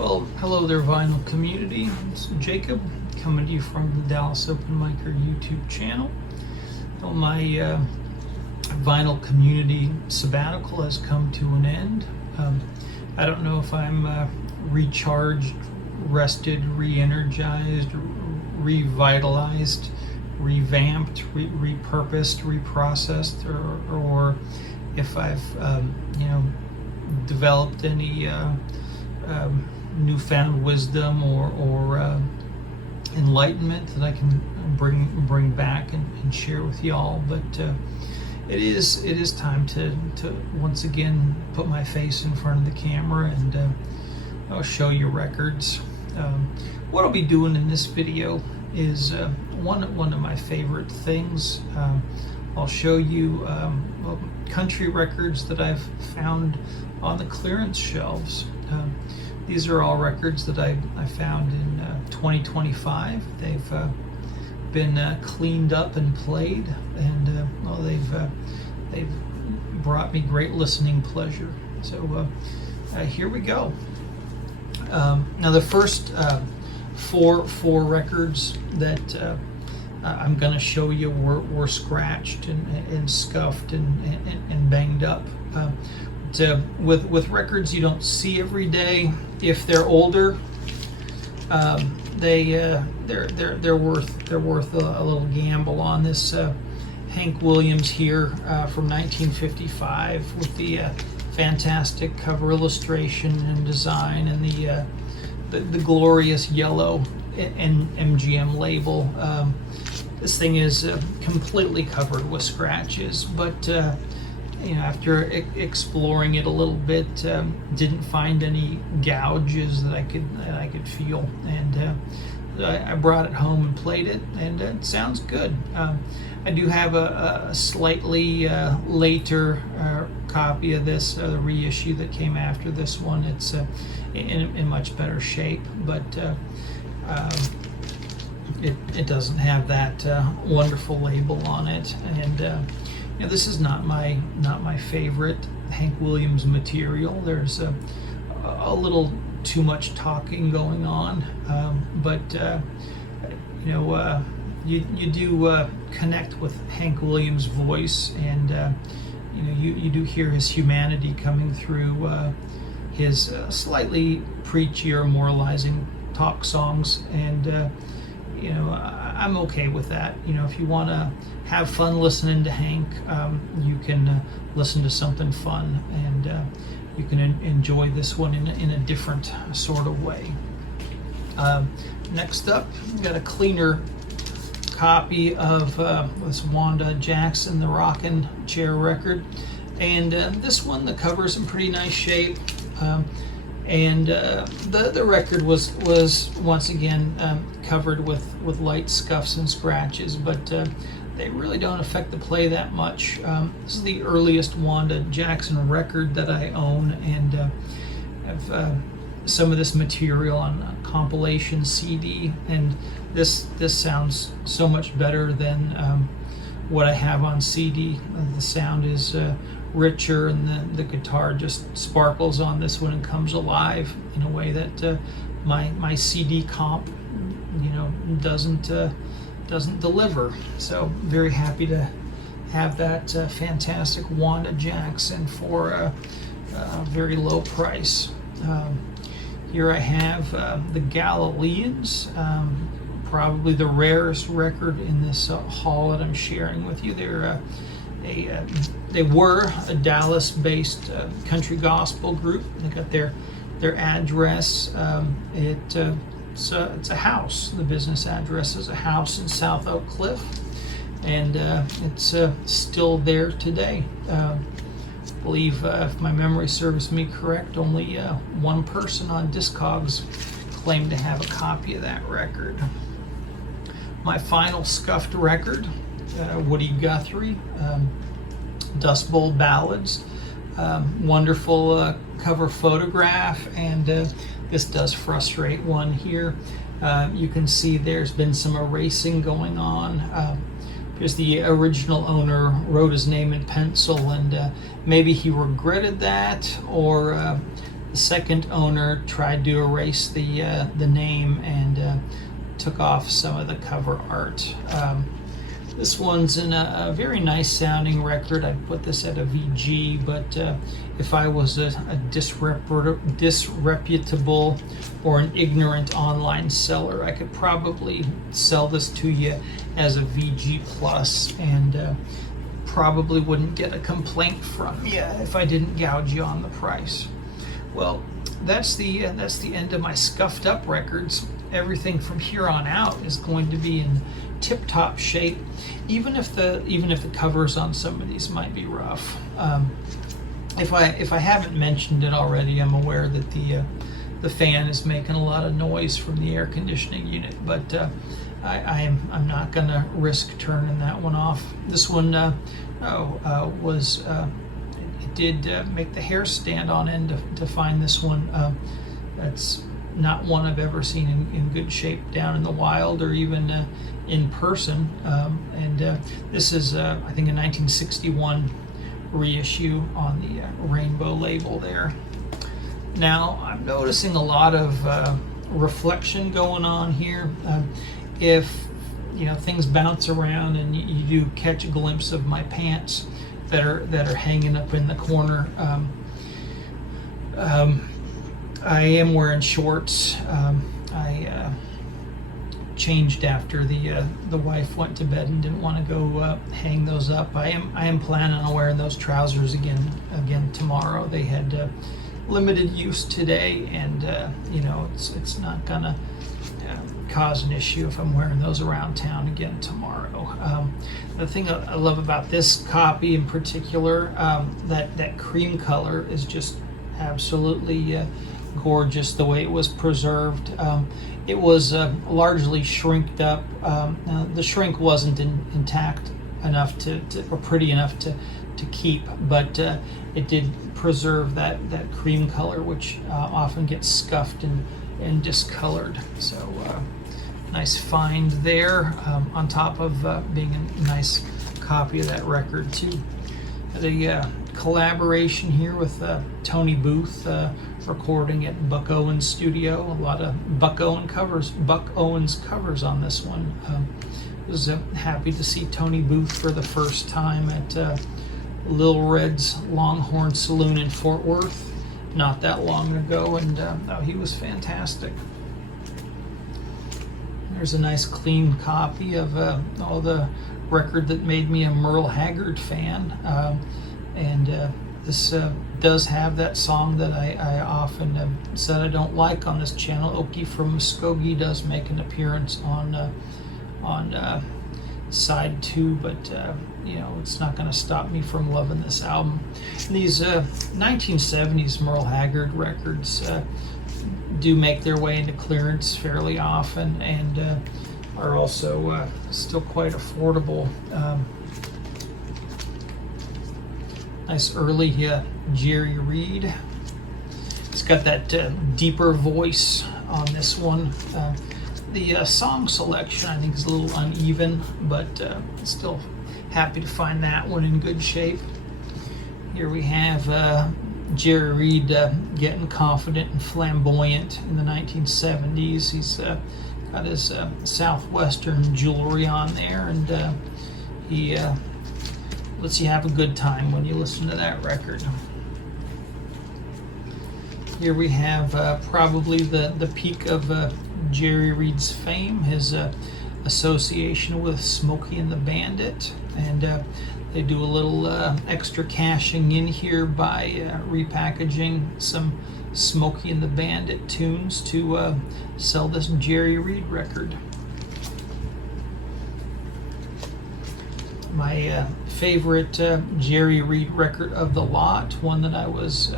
Well, hello there, vinyl community. It's Jacob coming to you from the Dallas Open Micer YouTube channel. Well, my vinyl community sabbatical has come to an end. I don't know if I'm recharged, rested, re-energized, revitalized, revamped, repurposed, reprocessed, or if I've developed any newfound wisdom or enlightenment that I can bring back and share with y'all. But it is time to once again put my face in front of the camera and I'll show you records. What I'll be doing in this video is one of my favorite things. I'll show you country records that I've found on the clearance shelves. These are all records that I found in 2025. They've been cleaned up and played, and well, they've brought me great listening pleasure. So here we go. Now the first four records that I'm going to show you were scratched and scuffed and banged up. With records you don't see every day, if they're older, they're worth a little gamble on. This Hank Williams here from 1955 with the fantastic cover illustration and design and the glorious yellow MGM label. This thing is completely covered with scratches, but after exploring it a little bit, didn't find any gouges that I could feel, and I brought it home and played it, and it sounds good. I do have a slightly later copy of this, the reissue that came after this one. It's in much better shape, but it doesn't have that wonderful label on it, and this is not my favorite Hank Williams material. There's a little too much talking going on, but you do connect with Hank Williams' voice, and you do hear his humanity coming through his slightly preachy or moralizing talk songs, and I'm okay with that. If you want to have fun listening to Hank, you can listen to something fun, and you can enjoy this one in a different sort of way. Next up, we've got a cleaner copy of this Wanda Jackson, the Rockin' Chair record, and this one, the cover's in pretty nice shape. And the record was once again covered with light scuffs and scratches, but they really don't affect the play that much. This is the earliest Wanda Jackson record that I own, and I've some of this material on a compilation CD, and this sounds so much better than what I have on CD. The sound is richer, and the guitar just sparkles on this one and comes alive in a way that my CD comp doesn't deliver. So very happy to have that fantastic Wanda Jackson for a very low price. Here I have the Galileans, probably the rarest record in this haul that I'm sharing with you. They were a Dallas-based country gospel group. They got their address. It's a house. The business address is a house in South Oak Cliff, and it's still there today. I believe, if my memory serves me correct, only one person on Discogs claimed to have a copy of that record. My final scuffed record, Woody Guthrie, Dust Bowl Ballads. Wonderful cover photograph, and this does frustrate one here. You can see there's been some erasing going on. Here's the original owner wrote his name in pencil, and maybe he regretted that, or the second owner tried to erase the name and took off some of the cover art. This one's in a very nice sounding record. I'd put this at a VG, but if I was a disreputable or an ignorant online seller, I could probably sell this to you as a VG plus and probably wouldn't get a complaint from you if I didn't gouge you on the price. Well, that's the end of my scuffed up records. Everything from here on out is going to be in tip-top shape, even if the covers on some of these might be rough. If I haven't mentioned it already, I'm aware that the fan is making a lot of noise from the air conditioning unit, but I'm not gonna risk turning that one off. This one it did make the hair stand on end to find this one. That's not one I've ever seen in good shape down in the wild or even in person. This is, I think, a 1961 reissue on the Rainbow label there. Now, I'm noticing a lot of reflection going on here. If things bounce around and you do catch a glimpse of my pants that are hanging up in the corner, I am wearing shorts. I changed after the wife went to bed and didn't want to go hang those up. I am planning on wearing those trousers again tomorrow. They had limited use today, and it's not gonna cause an issue if I'm wearing those around town again tomorrow. The thing I love about this copy in particular, that cream color is just absolutely gorgeous the way it was preserved. It was largely shrinked up. The shrink wasn't intact enough or pretty enough to keep, but it did preserve that cream color, which often gets scuffed and discolored. So nice find there, on top of being a nice copy of that record too. The collaboration here with Tony Booth, recording at Buck Owens Studio. A lot of Buck Owens covers on this one. Was happy to see Tony Booth for the first time at Lil Red's Longhorn Saloon in Fort Worth not that long ago, and he was fantastic. There's a nice clean copy of the record that made me a Merle Haggard fan, and this does have that song that I often have said I don't like on this channel. Okie from Muskogee does make an appearance on side 2, but it's not going to stop me from loving this album. And these 1970s Merle Haggard records do make their way into clearance fairly often, and are also still quite affordable. Nice early Jerry Reed. It's got that deeper voice on this one. The song selection, I think, is a little uneven, but still happy to find that one in good shape. Here we have Jerry Reed getting confident and flamboyant in the 1970s. He's got his Southwestern jewelry on there, and he lets you have a good time when you listen to that record. Here we have probably the peak of Jerry Reed's fame, his association with Smokey and the Bandit, and they do a little extra cashing in here by repackaging some Smokey and the Bandit tunes to sell this Jerry Reed record. My favorite Jerry Reed record of the lot, one that I was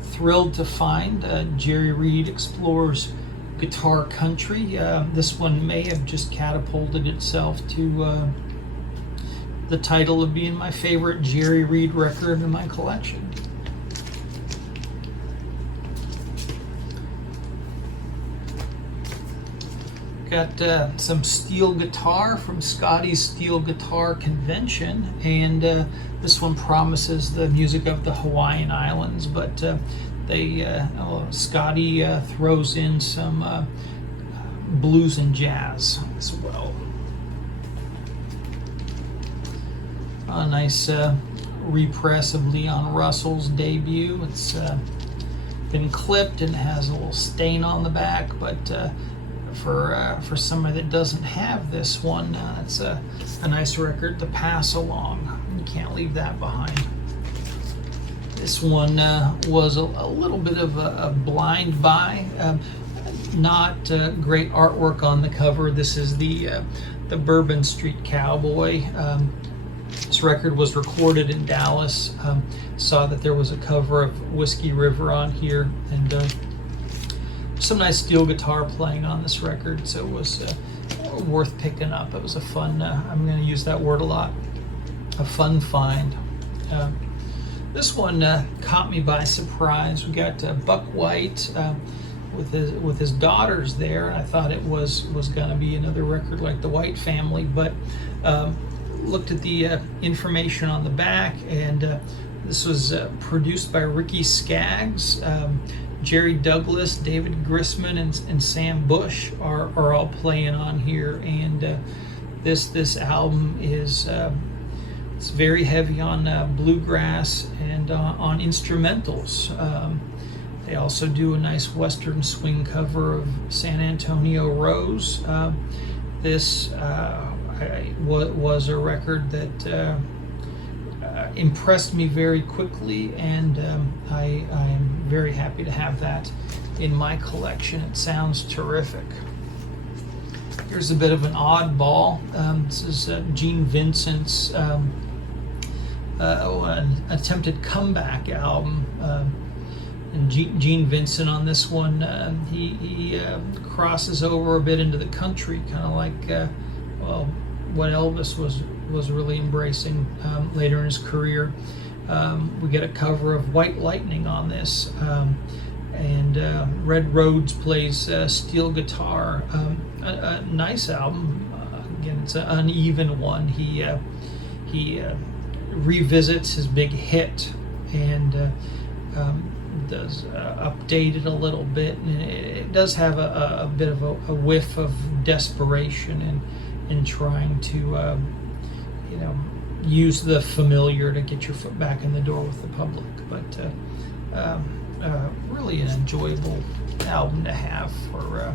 thrilled to find, Jerry Reed Explores Guitar Country. This one may have just catapulted itself to the title of being my favorite Jerry Reed record in my collection. Got some steel guitar from Scotty's Steel Guitar Convention, and this one promises the music of the Hawaiian Islands, but Scotty throws in some blues and jazz as well. A nice repress of Leon Russell's debut. It's been clipped and has a little stain on the back, but for somebody that doesn't have this one, it's a nice record to pass along. You can't leave that behind. This one was a little bit of a blind buy. Not great artwork on the cover. This is the Bourbon Street Cowboy. This record was recorded in Dallas. Saw that there was a cover of Whiskey River on here, and some nice steel guitar playing on this record, so it was worth picking up. It was a fun, I'm going to use that word a lot, a fun find. This one caught me by surprise. We got Buck White with his daughters there, and I thought it was going to be another record like the White Family, but looked at the information on the back, and this was produced by Ricky Skaggs. Jerry Douglas, David Grisman, and Sam Bush are all playing on here, and this album is it's very heavy on bluegrass and on instrumentals. They also do a nice Western swing cover of San Antonio Rose. This was a record that impressed me very quickly, and I am very happy to have that in my collection. It sounds terrific. Here's a bit of an oddball. This is Gene Vincent's an attempted comeback album. And Gene Vincent on this one, he crosses over a bit into the country, kind of like what Elvis was really embracing later in his career. We get a cover of White Lightning on this, and Red Rhodes plays steel guitar. A nice album. Again, it's an uneven one. He revisits his big hit and does update it a little bit, and it does have a bit of a whiff of desperation in trying to use the familiar to get your foot back in the door with the public. But really an enjoyable album to have for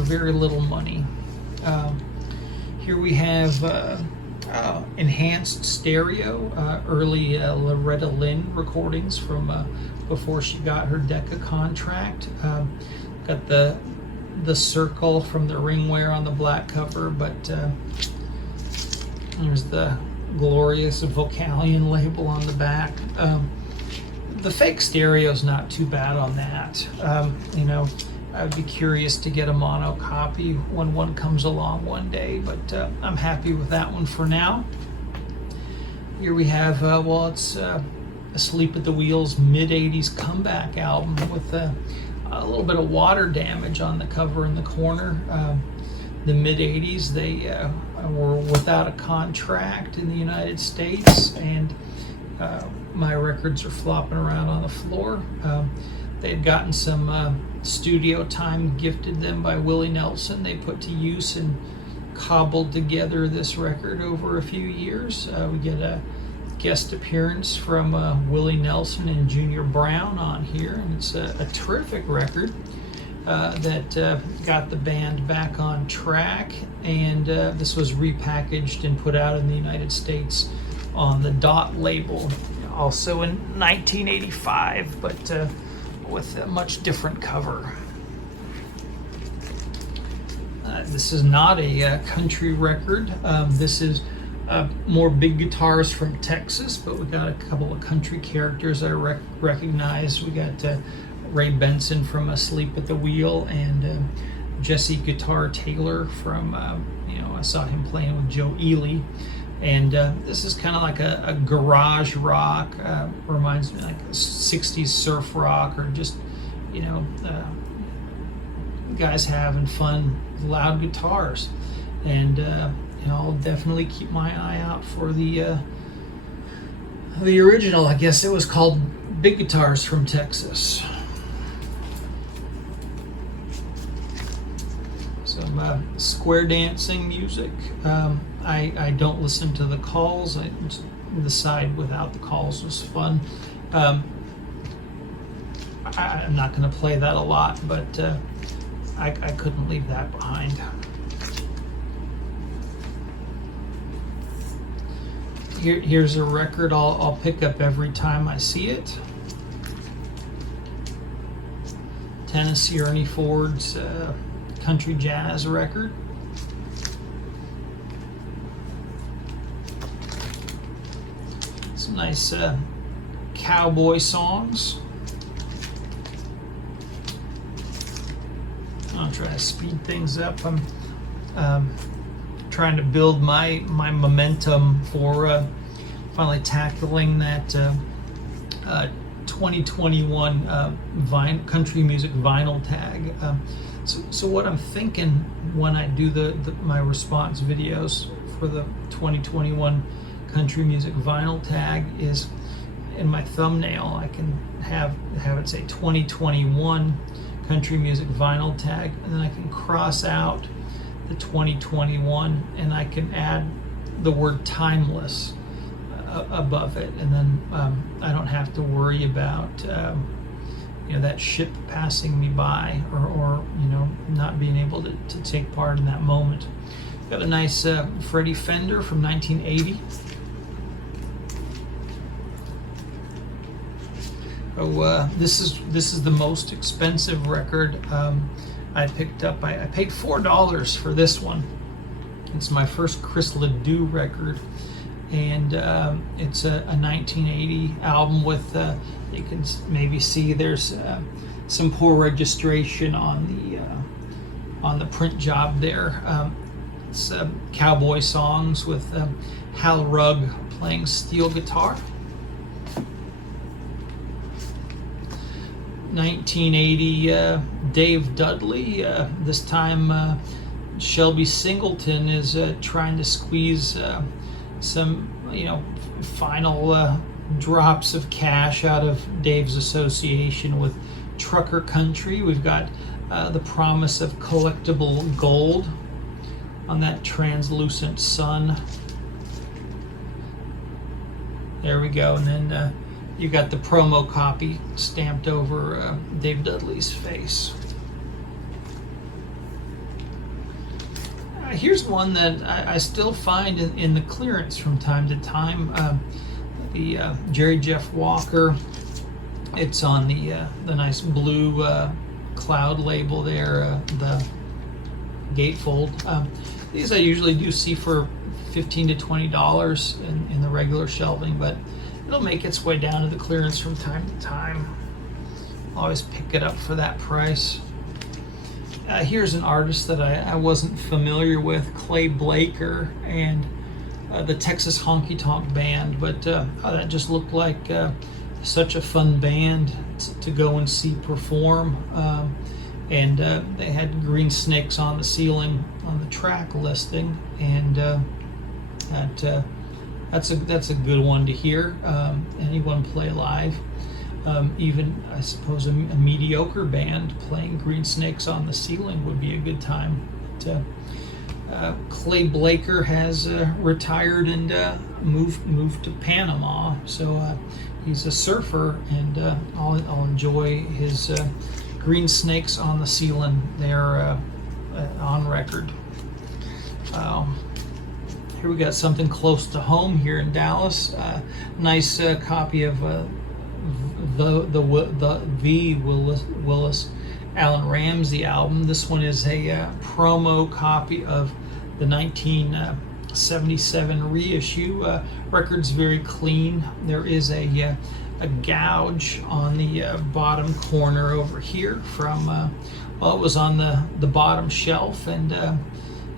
very little money. Here we have enhanced stereo, early Loretta Lynn recordings from before she got her Decca contract. Got the circle from the Ringware on the black cover, but there's the glorious Vocalion label on the back. The fake stereo is not too bad on that. I'd be curious to get a mono copy when one comes along one day, but I'm happy with that one for now. Here we have, it's Asleep at the Wheel's mid-'80s comeback album with a little bit of water damage on the cover in the corner. The mid-'80s, they were without a contract in the United States, and my records are flopping around on the floor. They had gotten some studio time gifted them by Willie Nelson. They put to use and cobbled together this record over a few years. We get a guest appearance from Willie Nelson and Junior Brown on here, and it's a terrific record that got the band back on track, and this was repackaged and put out in the United States on the Dot label, also in 1985, but with a much different cover. This is not a country record. This is more big guitars from Texas, but we got a couple of country characters that I recognize. We got Ray Benson from Asleep at the Wheel, and Jesse Guitar Taylor from, I saw him playing with Joe Ely. And this is kind of like a garage rock, reminds me like a 60s surf rock, or just, guys having fun with loud guitars. And I'll definitely keep my eye out for the original. I guess it was called big guitars from Texas. Some square dancing music. I don't listen to the calls. The side without the calls was fun. I'm not going to play that a lot, but I couldn't leave that behind. Here's a record I'll pick up every time I see it. Tennessee Ernie Ford's country jazz record. Some nice cowboy songs. I'll try to speed things up. I'm trying to build my momentum for finally tackling that 2021 country music vinyl tag. So what I'm thinking when I do my response videos for the 2021 country music vinyl tag is in my thumbnail I can have it say 2021 country music vinyl tag, and then I can cross out the 2021 and I can add the word timeless above it, and then I don't have to worry about that ship passing me by or not being able to take part in that moment. Got a nice Freddie Fender from 1980. Oh, this is the most expensive record I picked up. I paid $4 for this one. It's my first Chris Ledoux record, and it's a 1980 album with you can maybe see there's some poor registration on the print job there. It's cowboy songs with Hal Rugg playing steel guitar. 1980 Dave Dudley. This time Shelby Singleton is trying to squeeze some final drops of cash out of Dave's association with Trucker Country. We've got the promise of collectible gold on that translucent sun. There we go. And then you got the promo copy stamped over Dave Dudley's face. Here's one that I still find in the clearance from time to time. The Jerry Jeff Walker. It's on the nice blue cloud label there, the gatefold. These I usually do see for $15 to $20 in the regular shelving, but it'll make its way down to the clearance from time to time. I'll always pick it up for that price. Here's an artist that I wasn't familiar with, Clay Blaker, and the Texas Honky Tonk Band, but that just looked like such a fun band to go and see perform. And they had green snakes on the ceiling on the track listing, and that's a good one to hear. Anyone play live, even I suppose a mediocre band playing green snakes on the ceiling would be a good time. Clay Blaker has retired and moved to Panama, so he's a surfer, and I'll enjoy his green snakes on the ceiling there on record. Here we got something close to home here in Dallas. Nice copy of the Willis Alan Ramsey album. This one is a promo copy of the 1977 reissue. Record's very clean. There is a gouge on the bottom corner over here from it was on the bottom shelf, and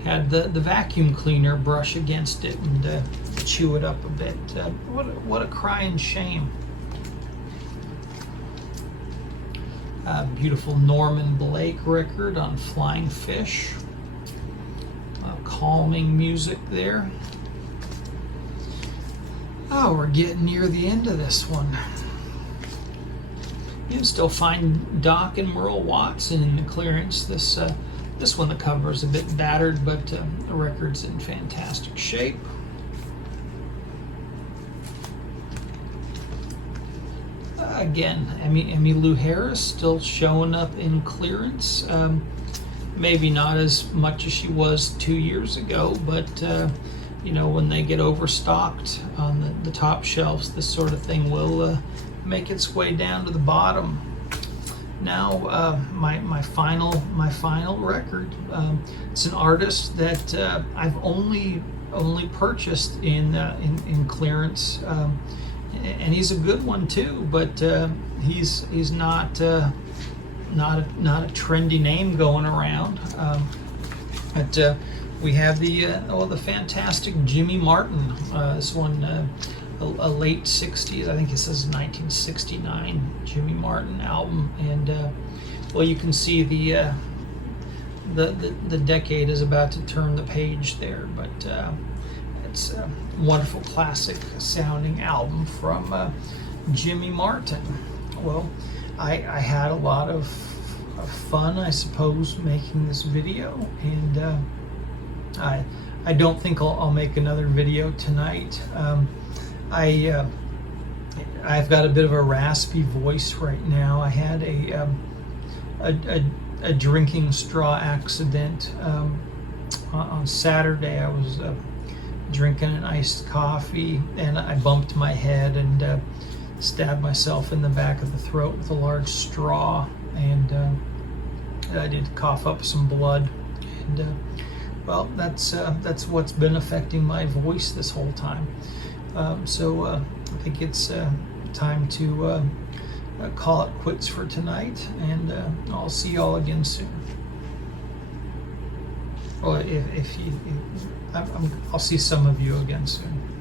had the vacuum cleaner brush against it and chew it up a bit. What a crying shame. Beautiful Norman Blake record on Flying Fish. Calming music there. Oh, we're getting near the end of this one. You can still find Doc and Merle Watson in the clearance. This one, the cover is a bit battered, but the record's in fantastic shape. Again, Emmylou Harris still showing up in clearance. Maybe not as much as she was 2 years ago, but you know, when they get overstocked on the top shelves, this sort of thing will make its way down to the bottom. Now, my final record. It's an artist that I've only purchased in clearance, and he's a good one too. But he's not a trendy name going around. But we have the fantastic Jimmy Martin. This one. A late 60s, I think it says 1969 Jimmy Martin album, and well, you can see the decade is about to turn the page there, but it's a wonderful classic sounding album from Jimmy Martin. Well, I had a lot of fun, I suppose, making this video, and I don't think I'll make another video tonight. I've got a bit of a raspy voice right now. I had a drinking straw accident on Saturday. I was drinking an iced coffee, and I bumped my head and stabbed myself in the back of the throat with a large straw, and I did cough up some blood, and well, that's what's been affecting my voice this whole time. So I think it's time to call it quits for tonight, and I'll see y'all again soon. Well, I'll see some of you again soon.